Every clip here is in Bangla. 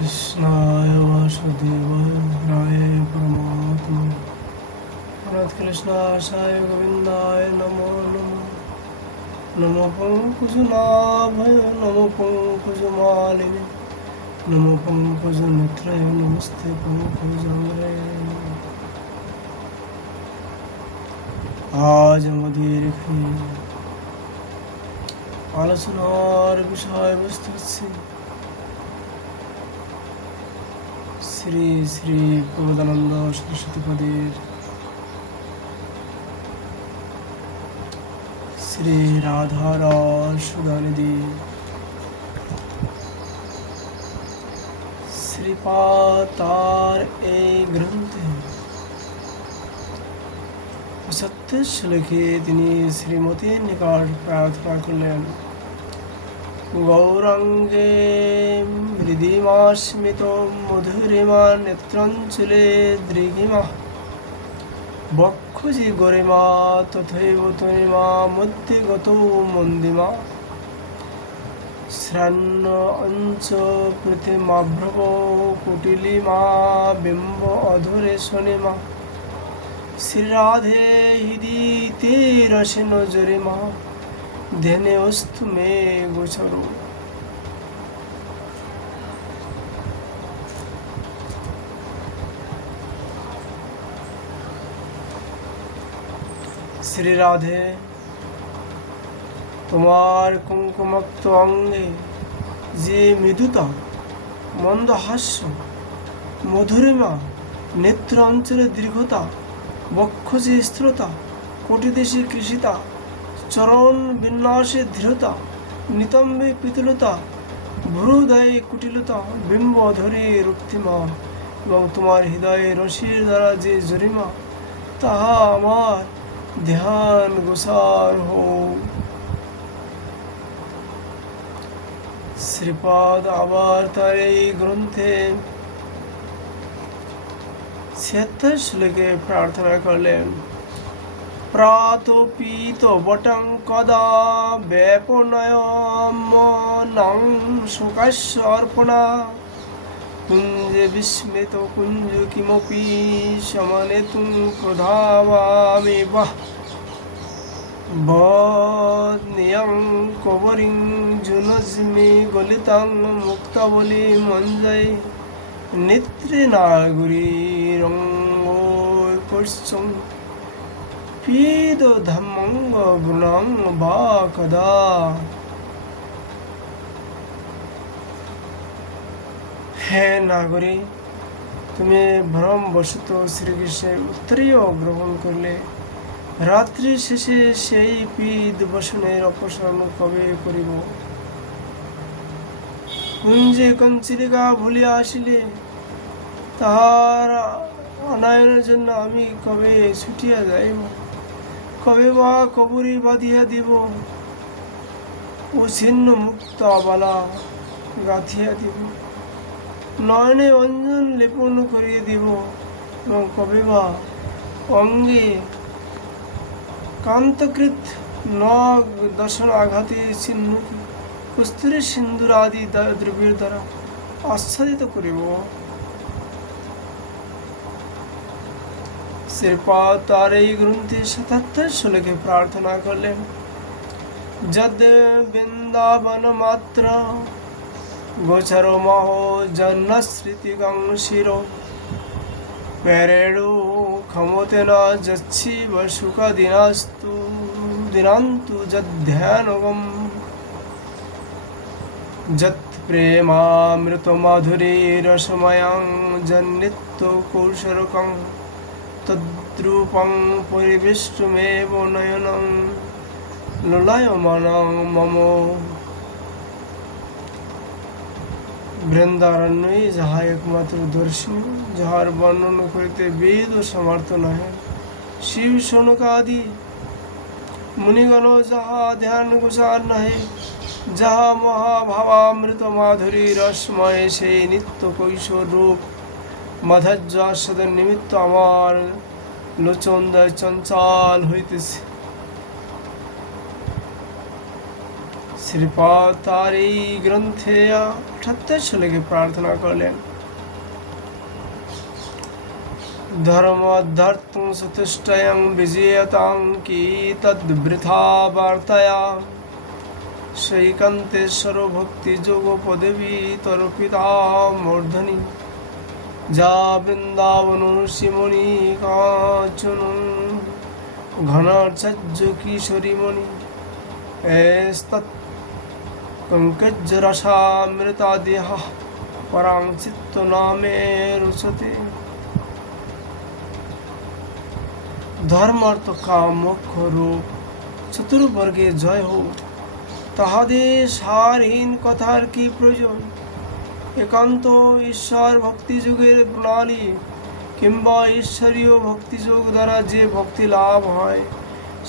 कृष्णाय वासुदेवाय हराय परमात्मने कृष्णाशाय गोविन्दाय नमो नमः नमो पङ्कजनाभय नमो पङ्कजमालिने नमो पङ्कजनेत्रय नमस्ते पङ्कजाङ्ग्रे। আজ আমাদের এখানে আলোচনার বিষয়বস্তু হচ্ছে শ্রী শ্রী প্রবোধানন্দ সরস্বতীপদের শ্রী রাধারস সুধানিধি শ্রীপাদ তার এই গ্রন্থে সত্যেশ লিখে তিনি শ্রীমতীর নিকট প্রার্থনা করলেন, গৌরাঙ্গে হৃদিমাস্মিত মধুরিমা নেত্রাঞ্চলে দৃঘিমা বক্ষজি গরিমা তথৈব তনিমা মধ্যে গত মন্দিমা শ্রান্ন অঞ্চ প্রতিমাভ্রব কুটিলিমা বিম্ব অধরে শনিমা শ্রীরাধে হৃদিতে রসে নজরিমা ধ্যানে অস্তু মে গোচর। শ্রী রাধে, তোমার কুঙ্কুমাক্ত অঙ্গে যে মৃদুতা, মন্দহাস্য, মধুরিমা, নেত্র অঞ্চলে দীর্ঘতা, বক্ষজে স্থিরতা, কোটিদেশে কৃষিতা, চরণ বিন্যাসে দৃঢ়তা, নিতম্বে পিতুলতা, ভ্রুদয়ে কুটিলতা, বিম্ব ধরে রক্তিমা এবং তোমার হৃদয়ে রশির দ্বারা যে জরিমা, তাহা আমার ধ্যান গোসার হোক। শ্রীপাদ আবার তার এই গ্রন্থে ৭৬ শ্লোকে প্রার্থনা করলেন, প্রাতপীত বটং কদা ব্যাপনয়মনং শোকাস্য অর্পণা কুঞ্জে বিস্মিত কুঞ্জ কিমপি সমানেতুং প্রধাবামি বাহ বদ্নিয়ং কবরিং জুনজ্মি গলিতাং মুক্তাবলি মঞ্জয় নেত্রে নাগরী রঙ্গোৎকর্ষং পীদ ধম্মঙ্গ গুণং বা কদা। হে নাগরী, তুমি ভ্রমবশত শ্রীকৃষ্ণের উত্তরীয় গ্রহণ করলে, রাত্রি শেষে সেই পীদ বসনের অপসারণ কবে করিব? কুঞ্জে কঞ্চিলিকা ভুলিয়া আসিলে, তাহার অনায়নের জন্য আমি কবে ছুটিয়া যাইব? কবে বা কবরী বাঁধিয়া দিব ও ছিন্ন মুক্ত বালা গাঁথিয়া দিব, নয়নে অঞ্জন লেপন করিয়ে দিব এবং কবে বা অঙ্গে কান্তকৃত নগ দর্শন আঘাতে চিহ্ন কস্তুরী সিন্দুর আদি দ্রব্যের দ্বারা আচ্ছাদিত করিব। শ্রীপাদ তার এই গ্রন্থে ৭৭ শ্লোকে প্রার্থনা করলেন, যদ বৃন্দাবন মাত্র গোচর মহ জন্ম স্মৃতি গংশির প্যারেড়ু ক্ষমতে না যাচ্ছি সুখা দিনাস্তু দিনান্তু যধ্যানগম যৎ প্রেমামৃত মাধুরী রসময়ং জন্নিত্য কৌশরকং তদ্রূপং পরিবেষ্টুমেব নয়নং লোলায়মানং মম। বৃন্দারণ্যই যাহা একমাত্র দর্শনী, যাহার বর্ণন করিতে বেদ ও সমর্থ নহে। শিব শৌনকাদি মুনিগণ যাহা ধ্যান গোসার নহে, যাহা মহাভাবামৃত মাধুরী রসময় সেই নিত্য কৈশোর রূপ মাধুর্য আস্বাদন নিমিত্ত আমার লোচনদয় চঞ্চল হইতেছে। শ্রীপাদ তার এই গ্রন্থে 78 শ্লোকে প্রার্থনা করলেন, ধর্মধ্যার্থং সতুষ্টয়ং বিজেয়তাং কি তদ্বৃথা বার্তায়া সৈকান্তেশ্বর ভক্তি যোগ পদবী তর্পিতা মূর্ধনি যা বৃন্দাবন শিমনি কাঞ্চন ঘনাচার্য কিশোরীমণি এস্তৎ পঙ্কজরসামৃতাদেহ পরাং চিত্ত নামে রুচতে। ধর্ম অর্থ কাম মোক্ষ রূপ চতুর্বর্গে জয় হোক, তাহাদের সারহীন কথার কি প্রয়োজন। একান্ত ঈশ্বর ভক্তিযোগের প্রণালী কিংবা ঈশ্বরীয় ভক্তিযোগ দ্বারা যে ভক্তি লাভ হয়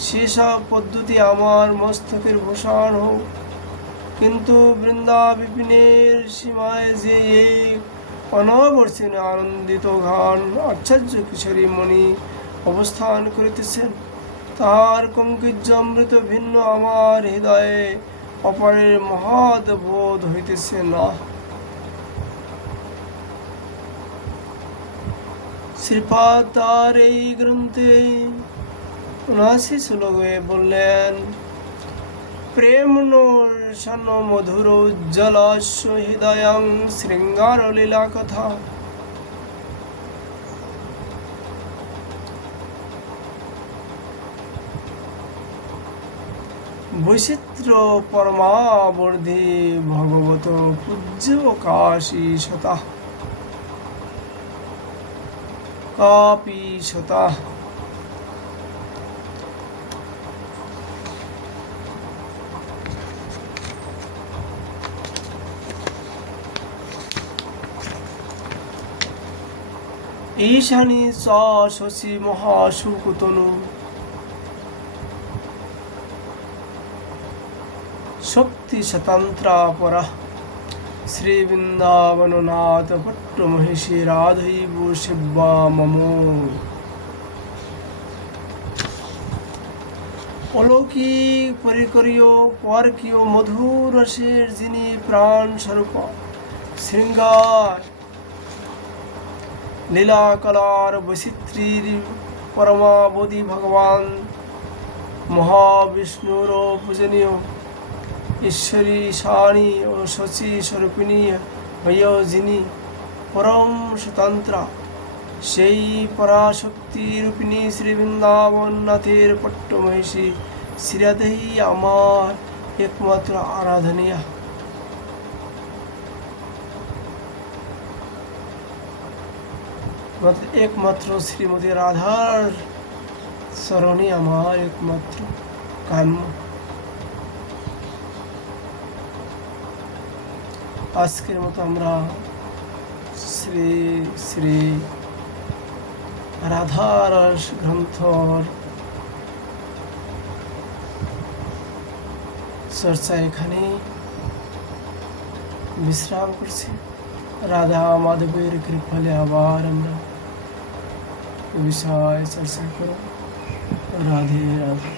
সেসব পদ্ধতি আমার মস্তকের ভূষণ হোক। কিন্তু বৃন্দা বিপিনের সীমায় যে এই অনবর্ষীণ আনন্দিত গান আচার্য কিশোরী মণি অবস্থান করিতেছেন, তাহার কঙ্কিজ্যামৃত ভিন্ন আমার হৃদয়ে অপরের মহৎ বোধ হইতেছে না। শ্রীপাদ তার এই গ্রন্থে 79 শ্লোকে বললেন, প্রেম নর্ষণ মধুর উজ্জ্বলস্য হৃদয়ং শৃঙ্গার লীলা কথা। বৈচিত্র্য পরমাবর্ধি ভগবত পূজ্য কাশী শতা কাপি শতা। ঈশানী স শশী মহাশুকতনু শক্তি স্বতন্ত্রা পরা শ্রী বৃন্দাবননাথ পট্ট মহিষী রাধৈব শিব্বা মমো। অলৌকিক পরিকরীয় পরকীয় মধুর রসের যিনি প্রাণ স্বরূপ, শৃঙ্গার লীলা কলার বৈচিত্র্যের পরমাবধি ভগবান মহাবিষ্ণুর পূজনীয় ঈশ্বরী ঈশানী ও শচী স্বরূপিণী হইয়া যিনি পরম স্বতন্ত্রা, সেই পরাশক্তি রূপিণী শ্রী বৃন্দাবন নাথের পট্ট মহিষী শ্রীরাধেই আমার একমাত্র আরাধনীয়া। একমাত্র শ্রীমতী রাধার শরণই আমার একমাত্র কাম্য। আজকের মতো আমরা শ্রী শ্রী রাধারস গ্রন্থর চর্চা এখানে বিশ্রাম করছি। রাধা মাধবের কৃপালে আবার আমরা বিষয় চর্চা করব। রাধে রাধে।